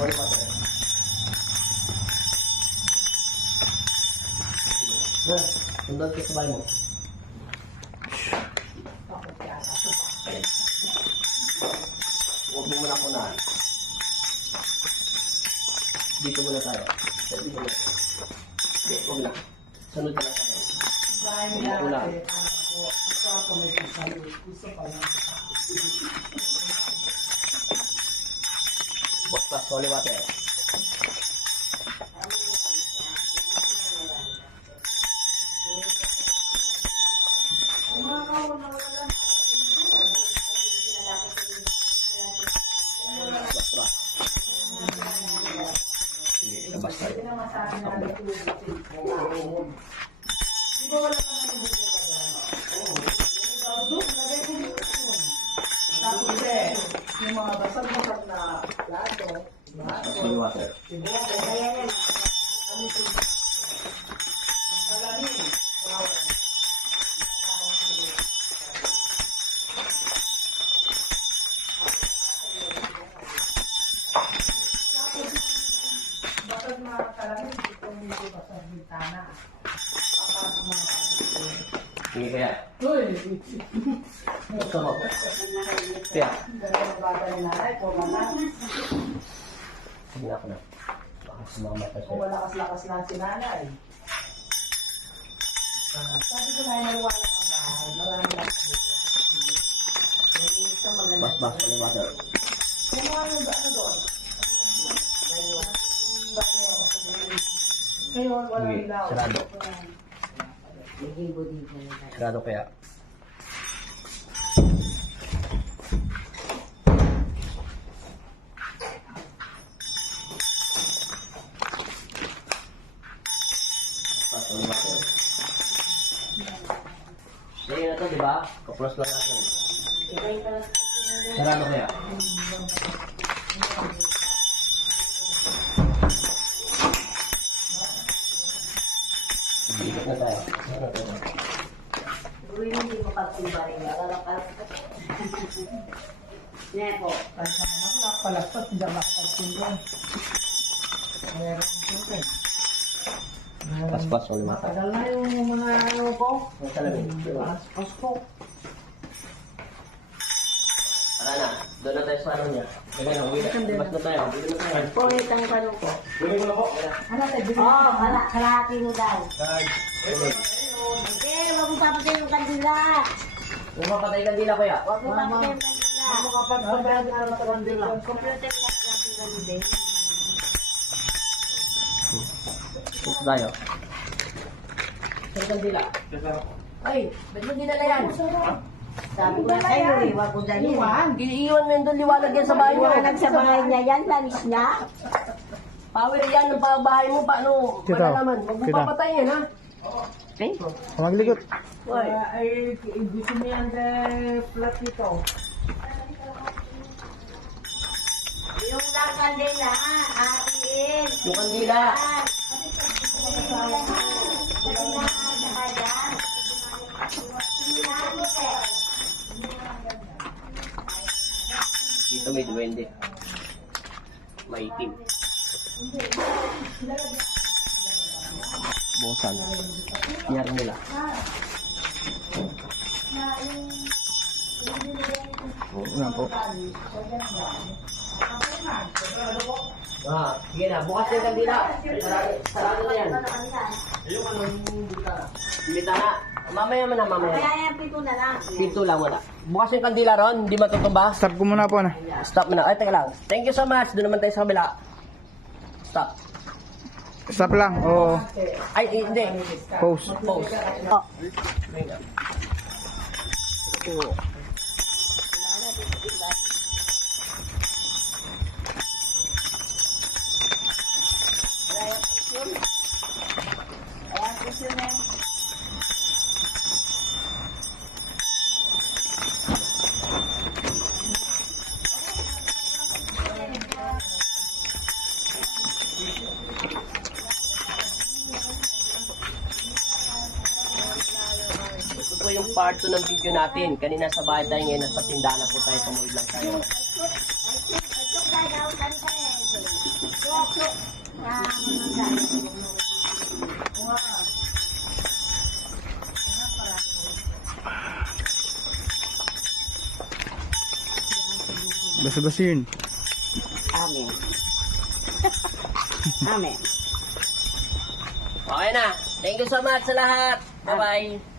Holy water. Yan, sundan ka sa bahay mo. Huwag mo muna kunahan. Dito muna tayo. Dito muna. Huwag na. Sunod ka lang tayo. Kunahan. Buktas, holy water. Labas tayo. Yung mga basag-basag na plato, Holy water. basag na kalamin, itong medyo basag bintana. Papasok mga Hindi kaya. Uy! Gusto mo. Kaya. Dalawang bata ni nanay, pumana. Sabi na ako na. Baka sumama pa Kung siya. malakas-lakas lang si nanay. Sabi ko na yung wala kang bahay, marami lang kami. Ito maganda. Bas, holy water. Kumuha yung ano doon? Banyo. Ngayon, walang Sige, ilaw. sarado. Sarado kaya. Bas, holy water. Sige na to, di ba? Kaplos lang natin. Sarado kaya. Ikot na tayo. Hindi mo pagsimba rin. Nepo. Kahit naman ako nakapalagpas, hindi ako nakapagsunod. Meron siyempre. Paspas, holy water. Matagal na yung mga ano ko. Ang salamin. Paspas ko. Tara na, doon na tayo sa ano niya. Kaya na, uwi na. Bas na tayo. Uwi na tayo. Punit ang tanong ko. Uwi mo na po. Ano tayo, bigyan Oo, kalahati mo daw. Uwi. Hindi, huwag mo papatay yung kandila. Kung mapatay ka dila, kuya. Huwag mo papatay yung kandila. Ano kapag pagbayad na ng tarandi lang? Computer class natin kandila. Gusto tayo. Saan ka dila? Ay, ba't mo dinala yan? Sabi ko na sa'yo eh, huwag mo dalhin. Iiwan mo yun doon, liwanag yan sa bahay mo. Iwanag sa bahay niya yan, lalis niya. Power yan ng bahay mo. Paano malalaman? Huwag mo papatayin, ha? Okay? Magligot. Hoy. Ay, gusto niya ang flat ito. Yung lang kandila, hatiin. Yung kandila. Dito may duwende. Maitim. Bosan. Nyari nila. Yan po. Sige na. Bukas yung kandila. Sarado na yan. Bitana. Mamaya mo na, mamaya. Kaya yung pito na lang. Pinto lang wala. Bukas yung kandila ron. Hindi matutumba. Stop ko muna po na. Stop mo na. Ay, teka lang. Thank you so much. Doon naman tayo sa kabila. Stop. Stop lang. Oo. Ay, hindi. Pause. Pause. Oh. Ito po yung part 2 ng video natin. Kanina sa bahay tayo, ngayon nasa tindahan na po tayo. Tumuloy lang tayo. Basa-basin. Amen. Amen. Okay na. Thank you so much sa lahat. Bye-bye.